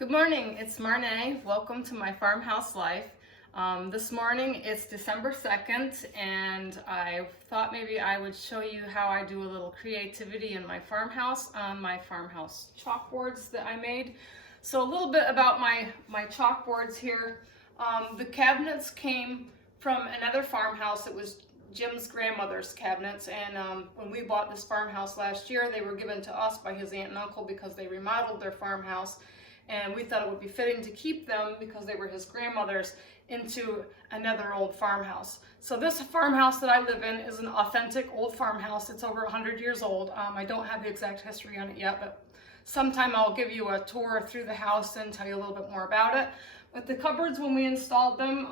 Good morning, it's Marnay. Welcome to my farmhouse life. This morning it's December 2nd and I thought maybe I would show you how I do a little creativity in my farmhouse on my farmhouse chalkboards that I made. So a little bit about my chalkboards here. The cabinets came from another farmhouse. It was Jim's grandmother's cabinets, and when we bought this farmhouse last year, they were given to us by his aunt and uncle because they remodeled their farmhouse. And we thought it would be fitting to keep them because they were his grandmother's into another old farmhouse. So this farmhouse that I live in is an authentic old farmhouse. It's over 100 years old. I don't have the exact history on it yet, but sometime I'll give you a tour through the house and tell you a little bit more about it. But the cupboards, when we installed them,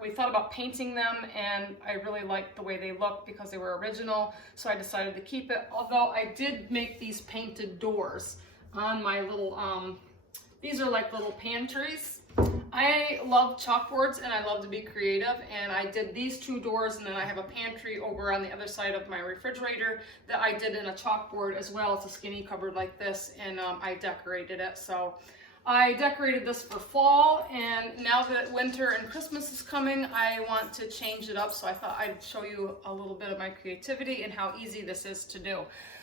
we thought about painting them, and I really liked the way they looked because they were original, so I decided to keep it. Although I did make these painted doors on my little these are like little pantries. I love chalkboards and I love to be creative, and I did these two doors, and then I have a pantry over on the other side of my refrigerator that I did in a chalkboard as well. It's a skinny cupboard like this, and I decorated it. So I decorated this for fall, and now that winter and Christmas is coming, I want to change it up, so I thought I'd show you a little bit of my creativity and how easy this is to do.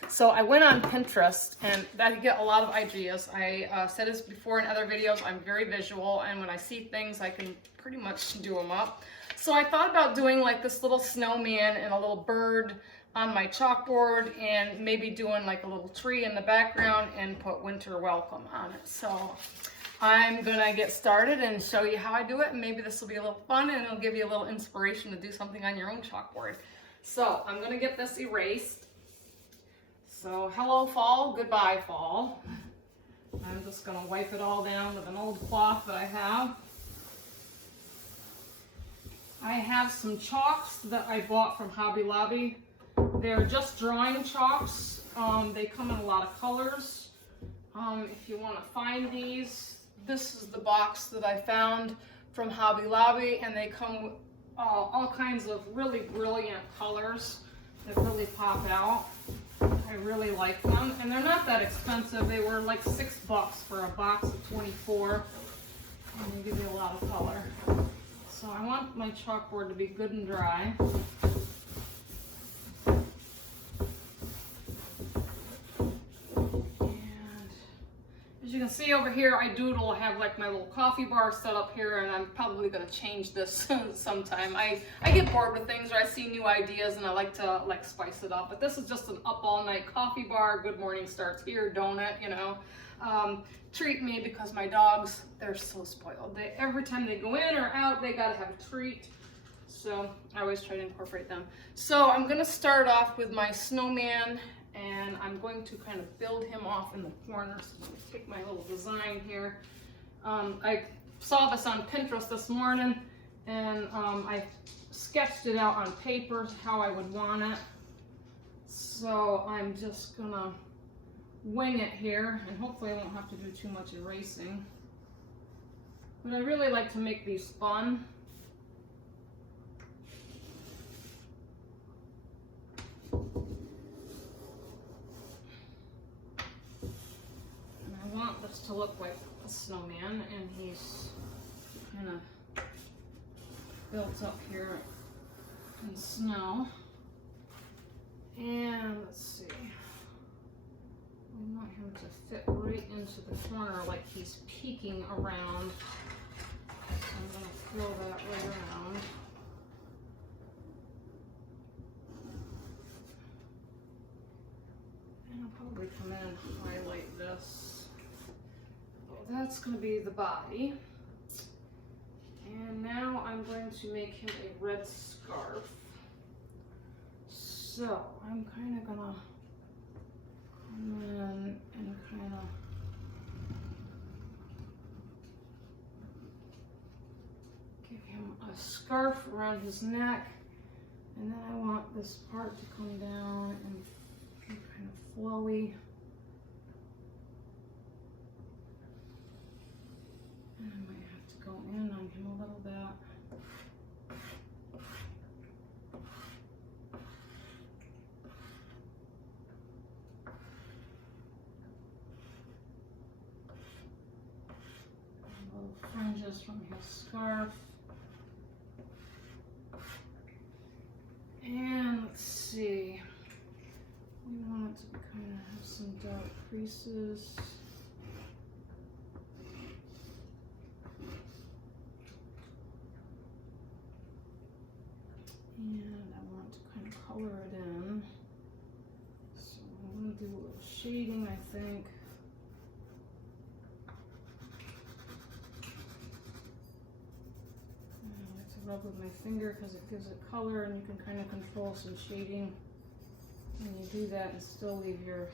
So I went on Pinterest, and I get a lot of ideas. I said this before in other videos, I'm very visual, and when I see things, I can pretty much do them up. So I thought about doing like this little snowman and a little bird on my chalkboard, and maybe doing like a little tree in the background and put winter welcome on it. So I'm gonna get started and show you how I do it, and maybe this will be a little fun and it'll give you a little inspiration to do something on your own chalkboard. So I'm gonna get this erased. So hello fall, goodbye fall. I'm just gonna wipe it all down with an old cloth that I have. I have some chalks that I bought from Hobby Lobby. They're just drawing chalks. They come in a lot of colors. If you want to find these, this is the box that I found from Hobby Lobby, and they come with all kinds of really brilliant colors that really pop out. I really like them, and they're not that expensive. They were like $6 for a box of 24, and they give you a lot of color. So I want my chalkboard to be good and dry. As you can see over here, I doodle. I have like my little coffee bar set up here, and I'm probably going to change this sometime. I get bored with things, or I see new ideas, and I like to spice it up. But this is just an up all night coffee bar. Good morning starts here, donut, you know. Treat me, because my dogs, they're so spoiled. Every time they go in or out, they got to have a treat. So I always try to incorporate them. So I'm going to start off with my snowman, and I'm going to kind of build him off in the corners. So I'm going to take my little design here. I saw this on Pinterest this morning, and I sketched it out on paper how I would want it. So I'm just going to wing it here, and hopefully I won't have to do too much erasing. But I really like to make these fun. I want this to look like a snowman, and he's kind of built up here in snow. And let's see, I want him to fit right into the corner like he's peeking around. So I'm going to fill that right around. And I'll probably come in and highlight this. That's going to be the body. And now I'm going to make him a red scarf. So I'm kind of going to come in and kind of give him a scarf around his neck. And then I want this part to come down and be kind of flowy. And I might have to go in on him a little bit. just from his scarf. And let's see, we want it to kind of have some dark creases. And I want to kind of color it in. So I'm going to do a little shading, I think. I like to rub with my finger because it gives it color, and you can kind of control some shading when you do that and still leave your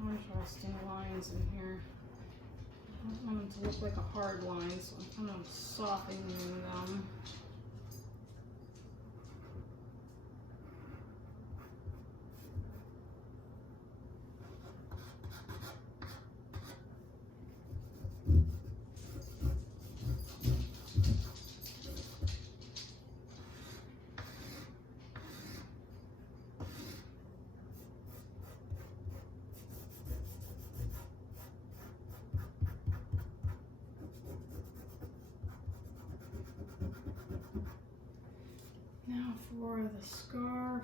contrasting lines in here. I don't want them to look like a hard line, so I'm kind of softening them. Now for the scarf.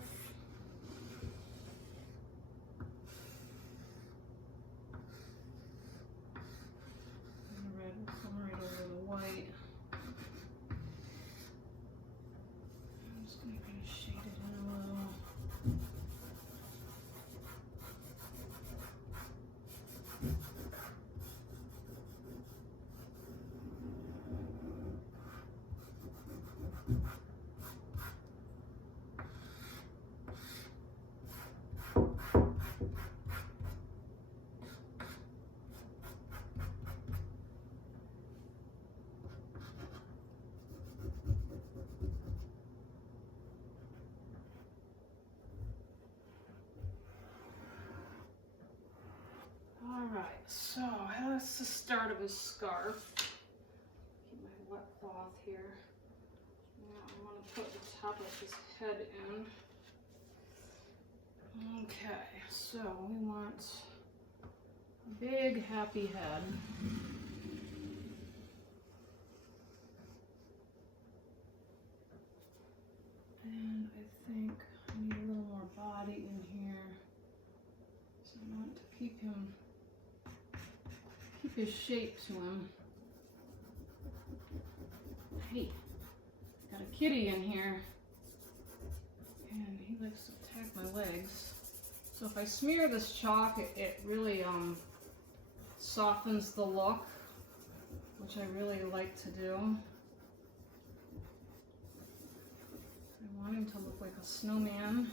The red will come right over the white. I'm just going to kind of shade it in a little. Alright, so that's the start of his scarf. Keep my wet cloth here. Now I'm going to put the top of his head in. Okay, so we want a big happy head. And I think I need a little more body in here. So I want to keep his shape to him. Hey, got a kitty in here, and he likes to attack my legs. So if I smear this chalk, it really softens the look, which I really like to do. I want him to look like a snowman.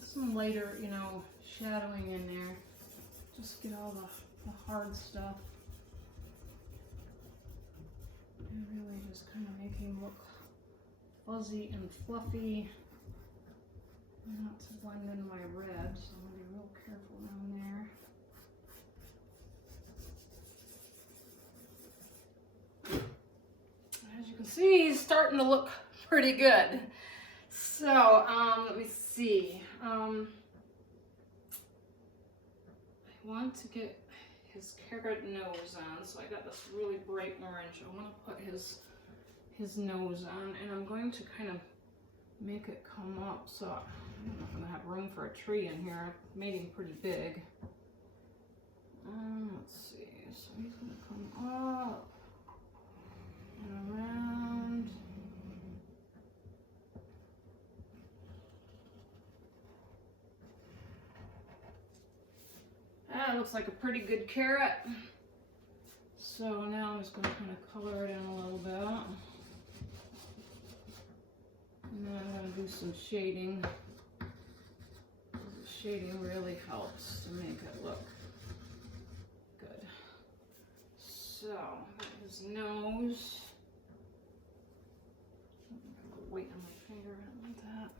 Some lighter, shadowing in there. Just get all the hard stuff. And really just kind of make him look fuzzy and fluffy. Not to blend in my red, so I'm going to be real careful down there. As you can see, he's starting to look pretty good. So, let me see. I want to get his carrot nose on, so I got this really bright orange. I want to put his nose on, and I'm going to kind of make it come up. So I don't know if I'm going to have room for a tree in here. I've made him pretty big. Let's see. So he's going to come up and around. That looks like a pretty good carrot. So now I'm just going to kind of color it in a little bit. And then I'm going to do some shading. The shading really helps to make it look good. So, his nose. A little weight on my finger, I don't want that.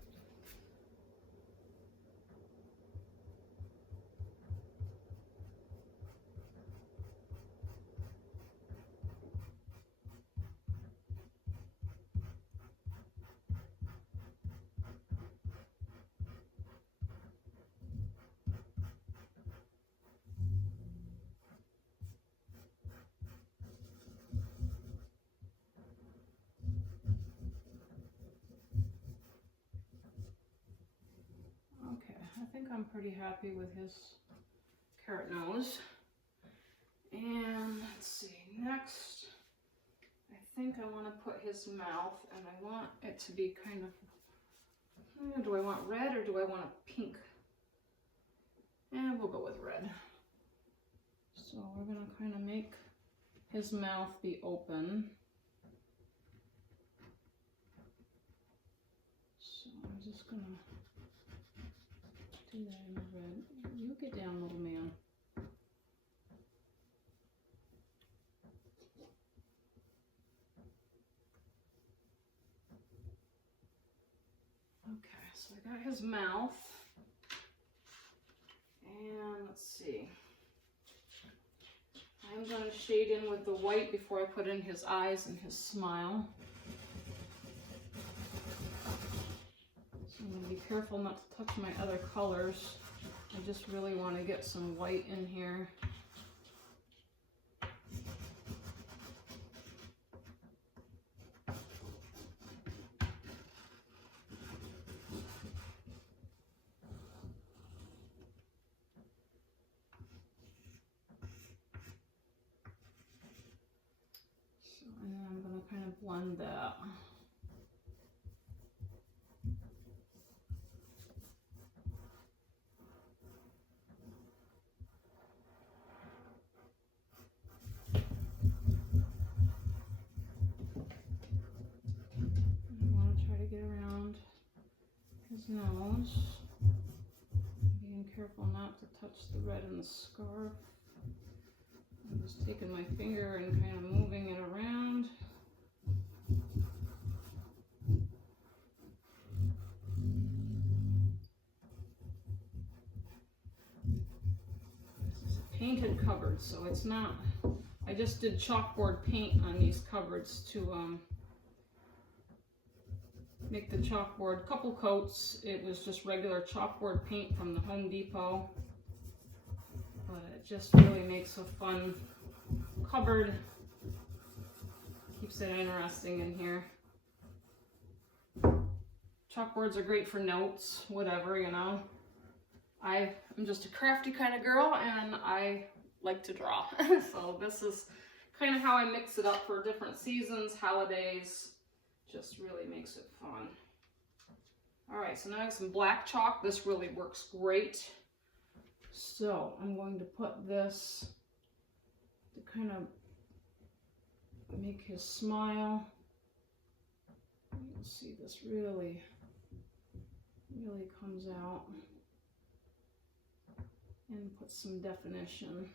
think I'm pretty happy with his carrot nose. And let's see, next, I think I want to put his mouth, and I want it to be kind of, do I want red or do I want a pink? And we'll go with red. So we're going to kind of make his mouth be open. So I'm just going to do that in red. You get down, little man. Okay, so I got his mouth. And let's see. I'm going to shade in with the white before I put in his eyes and his smile. So I'm going to be careful not to touch my other colors. I just really want to get some white in here. And then I'm going to kind of blend that. I want to try to get around his nose. Being careful not to touch the red in the scarf. I'm just taking my finger and kind of moving it around. This is a painted cupboard, so it's not, I just did chalkboard paint on these cupboards to make the chalkboard, couple coats. It was just regular chalkboard paint from the Home Depot. But it just really makes a fun cupboard. Keeps it interesting in here. Chalkboards are great for notes, whatever, you know. I'm just a crafty kind of girl and I like to draw. So this is kind of how I mix it up for different seasons, holidays. Just really makes it fun. All right, so now I have some black chalk. This really works great. So I'm going to put this to kind of make his smile. You can see this really comes out and put some definition.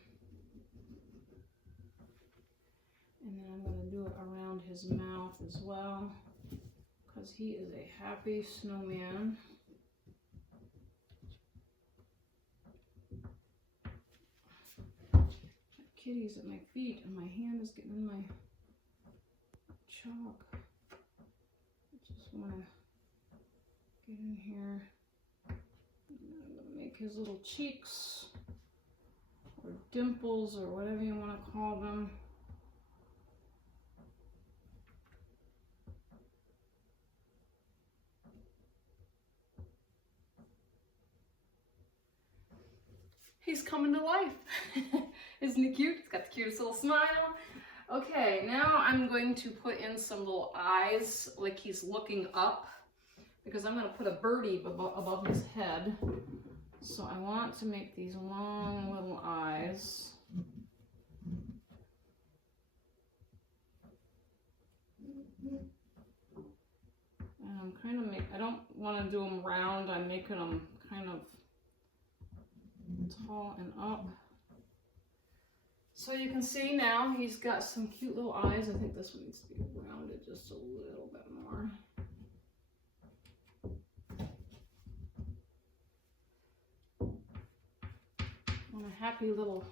And then I'm going to do it around his mouth as well, because he is a happy snowman. Kitty's at my feet and my hand is getting in my chalk. I just want to get in here. And I'm going to make his little cheeks or dimples or whatever you want to call them. He's coming to life. Isn't he cute? He's got the cutest little smile. Okay, now I'm going to put in some little eyes, like he's looking up, because I'm going to put a birdie above his head. So I want to make these long little eyes. And I'm kind of I don't want to do them round, I'm making them kind of tall and up. So you can see now he's got some cute little eyes. I think this one needs to be rounded just a little bit more. And a happy little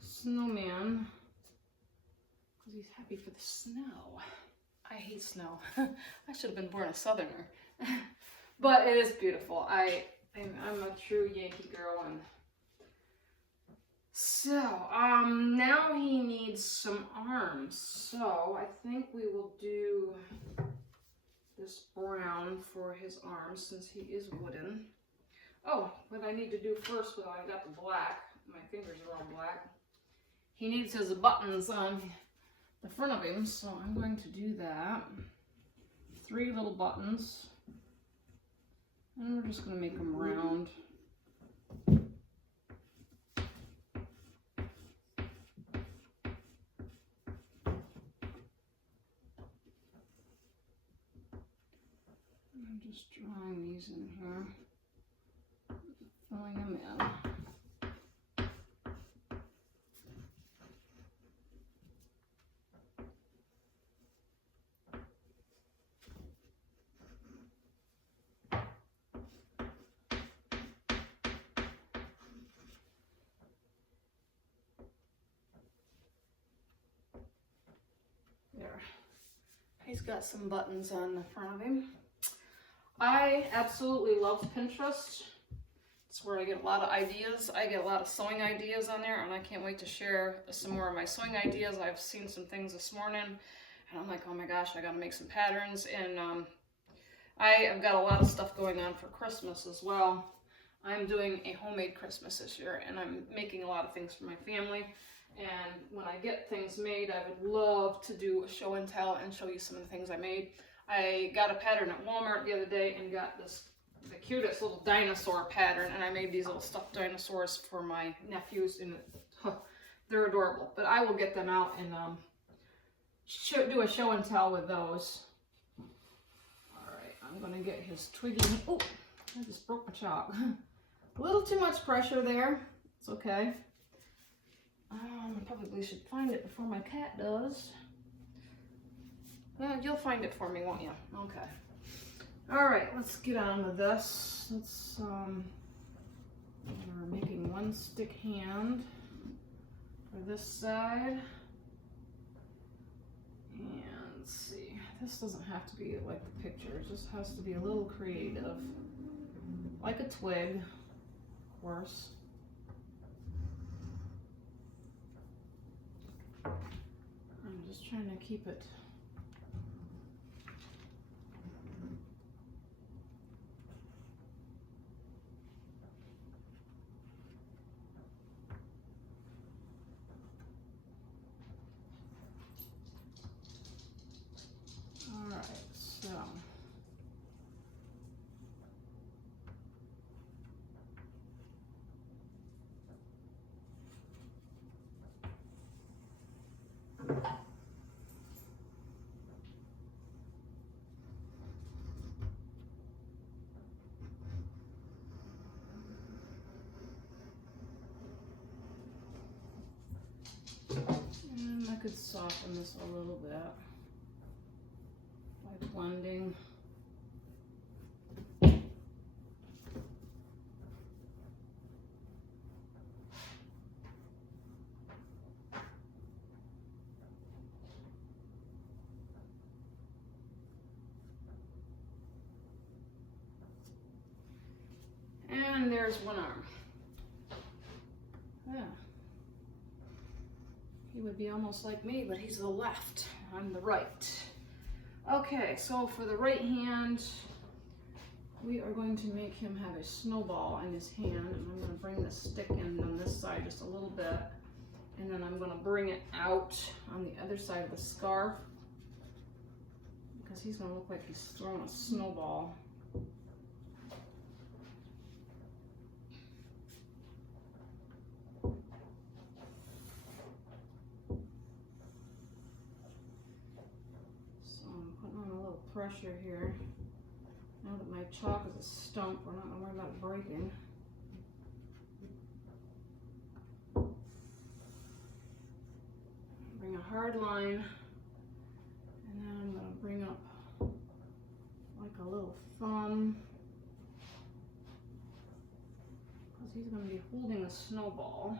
snowman, because he's happy for the snow. I hate snow. I should have been born a southerner. But it is beautiful. I'm a true Yankee girl. And so, now he needs some arms. So I think we will do this brown for his arms since he is wooden. Oh, what I need to do first, well, I got the black. My fingers are all black. He needs his buttons on the front of him, so I'm going to do that. 3 little buttons. And we're just going to make them round. I'm just drawing these in here, filling them in. There. He's got some buttons on the front of him. I absolutely love Pinterest. It's where I get a lot of ideas. I get a lot of sewing ideas on there, and I can't wait to share some more of my sewing ideas. I've seen some things this morning, and I'm like, oh my gosh, I gotta make some patterns. And I have got a lot of stuff going on for Christmas as well. I'm doing a homemade Christmas this year, and I'm making a lot of things for my family. And when I get things made, I would love to do a show and tell and show you some of the things I made. I got a pattern at Walmart the other day and got the cutest little dinosaur pattern, and I made these little stuffed dinosaurs for my nephews, and they're adorable. But I will get them out and do a show and tell with those. Alright, I'm going to get his twiggy. Oh, I just broke my chalk. A little too much pressure there. It's okay. I probably should find it before my cat does. Well, you'll find it for me, won't you? Okay. All right, let's get on with this. We're making one stick hand for this side. And let's see, this doesn't have to be like the picture. It just has to be a little creative. Like a twig, of course. I'm just trying to keep it alright, so and I could soften this a little bit by blending. And there's one arm. Yeah. He would be almost like me, but he's the left. I'm the right. Okay, so for the right hand, we are going to make him have a snowball in his hand, and I'm going to bring the stick in on this side just a little bit, and then I'm going to bring it out on the other side of the scarf, because he's going to look like he's throwing a snowball. Pressure here. Now that my chalk is a stump, we're not going to worry about it breaking. Bring a hard line, and then I'm going to bring up like a little thumb, because he's going to be holding a snowball.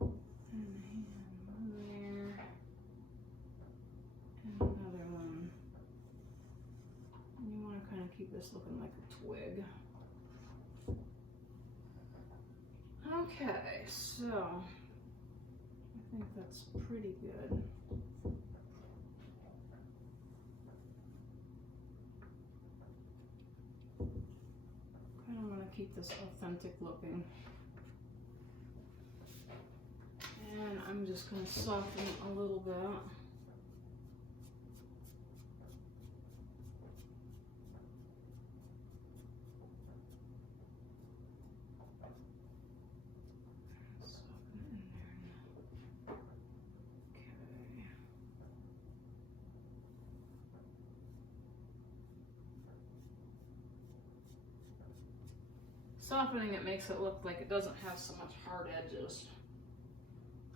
And the hand, one there, and another one. And you want to kind of keep this looking like a twig. Okay, so I think that's pretty good. Kind keep this authentic looking. And I'm just going to soften it a little bit. Softening it makes it look like it doesn't have so much hard edges.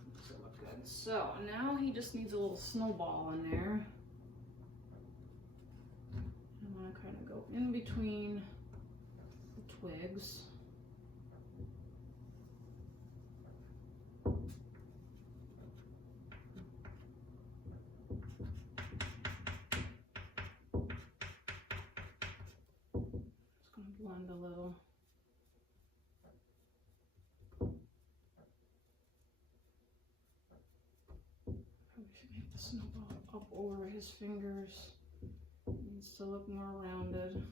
Makes it look good. So now he just needs a little snowball in there. I want to kind of go in between the twigs. Just going to blend a little. Snowball up over his fingers. It needs to look more rounded.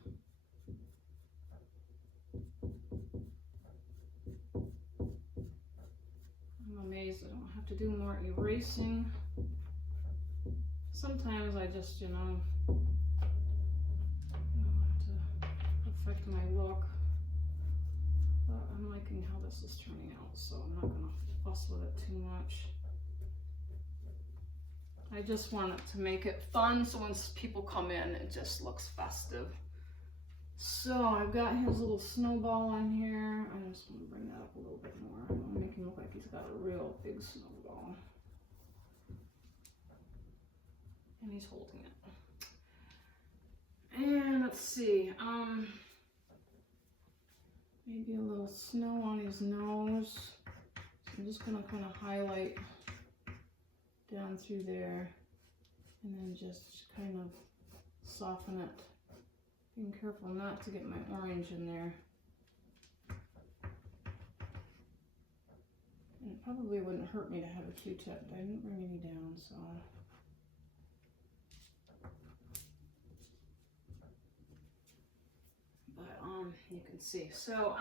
I'm amazed I don't have to do more erasing. Sometimes I just, you know, want to affect my look. But I'm liking how this is turning out, so I'm not going to fuss with it too much. I just want it to make it fun, so when people come in, it just looks festive. So I've got his little snowball in here. I just want to bring that up a little bit more. I want to make him look like he's got a real big snowball. And he's holding it. And let's see, maybe a little snow on his nose. So I'm just going to kind of highlight down through there and then just kind of soften it. Being careful not to get my orange in there. And it probably wouldn't hurt me to have a Q-tip, but I didn't bring any down, so. But you can see. So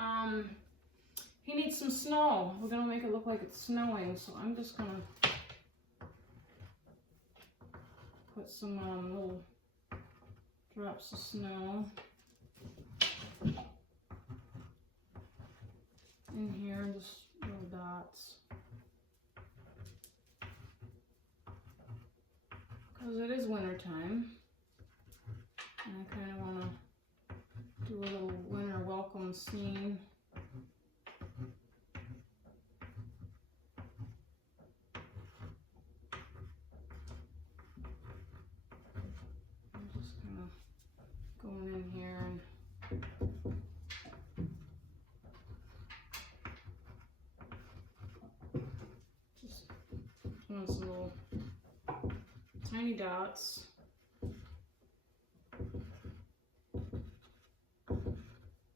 he needs some snow. We're gonna make it look like it's snowing, so I'm just gonna put some little drops of snow in here, just little dots, because it is winter time, and I kind of want to do a little winter welcome scene. Going in here and just doing some little tiny dots.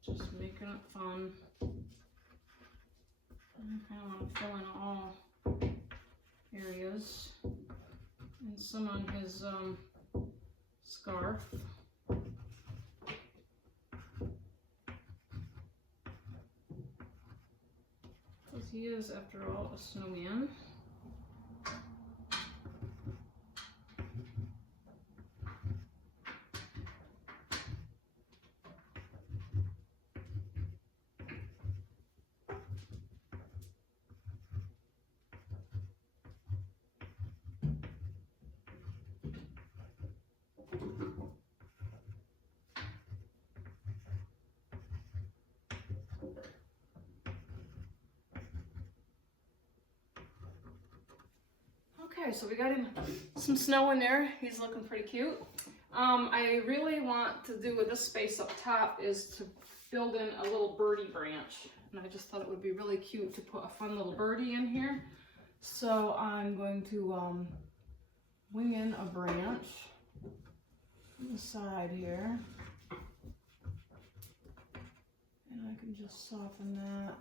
Just making it fun. I kind of want to fill in all areas. And some on his scarf. He is, after all, a snowman. Okay, so we got him some snow in there. He's looking pretty cute. I really want to do with this space up top is to build in a little birdie branch. And I just thought it would be really cute to put a fun little birdie in here. So I'm going to wing in a branch on the side here. And I can just soften that.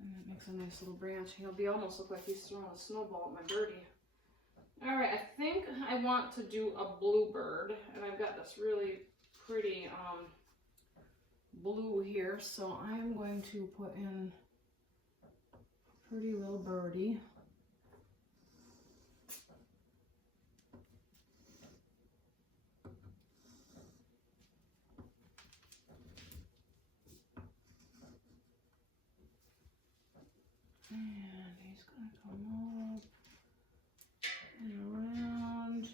And that makes a nice little branch. He'll be almost look like he's throwing a snowball at my birdie. All right, I think I want to do a bluebird, and I've got this really pretty blue here, so I'm going to put in a pretty little birdie. And he's going to come up and around,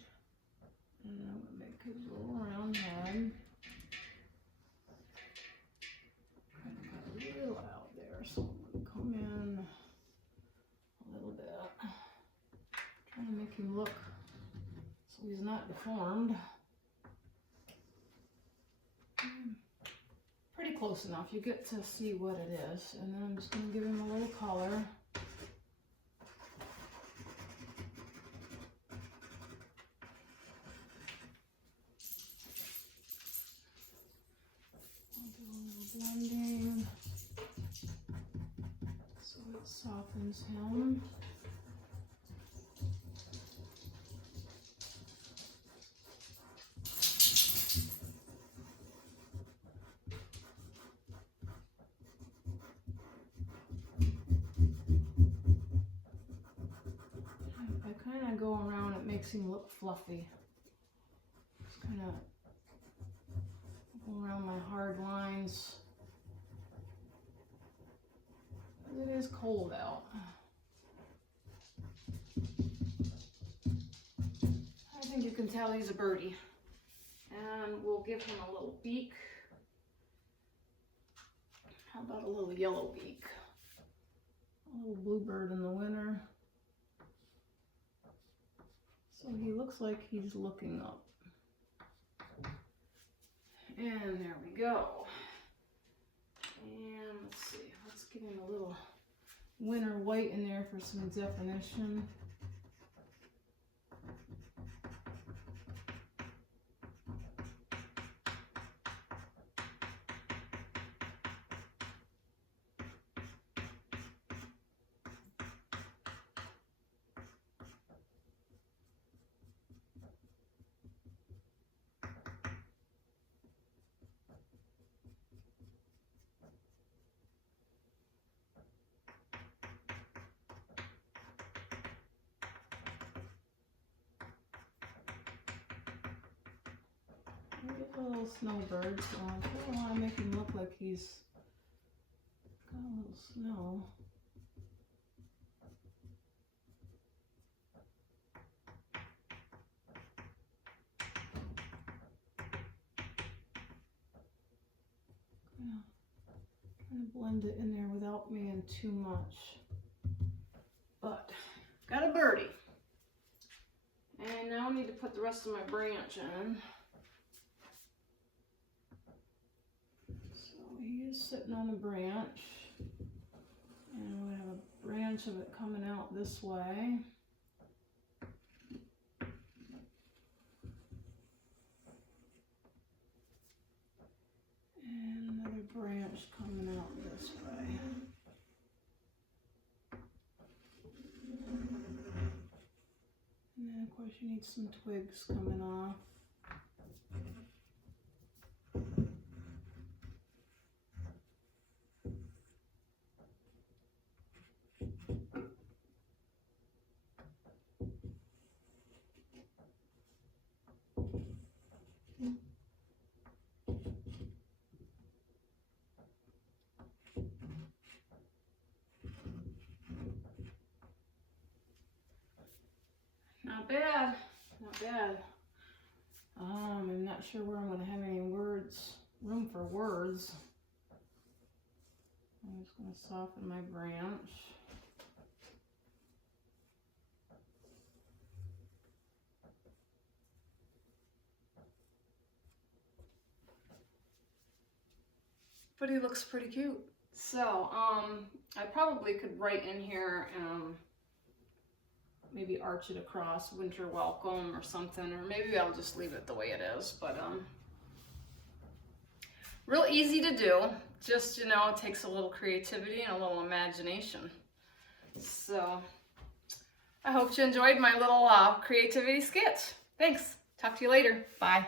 and I'm going to make his little round head. Kind of got a little out there, so I'm going to come in a little bit. Trying to make him look so he's not deformed. Pretty close enough. You get to see what it is. And then I'm just going to give him a little color. I'll do a little blending so it softens him. Kind of go around, it makes him look fluffy. Just kind of go around my hard lines. It is cold out. I think you can tell he's a birdie. And we'll give him a little beak. How about a little yellow beak? A little bluebird in the winter. So he looks like he's looking up. And there we go. And let's see, let's give him a little winter white in there for some definition. A little snowbird, so I don't want to make him look like he's got a little snow. Trying to blend it in there without being too much. But got a birdie. And now I need to put the rest of my branch in. He is sitting on a branch, and we have a branch of it coming out this way. And another branch coming out this way. And then of course you need some twigs coming off. Not bad, not bad. I'm not sure where I'm going to have any room for words. I'm just going to soften my branch. But he looks pretty cute. So, I probably could write in here, maybe arch it across, winter welcome or something, or maybe I'll just leave it the way it is. But real easy to do. Just, you know, it takes a little creativity and a little imagination. So I hope you enjoyed my little creativity sketch. Thanks. Talk to you later. Bye.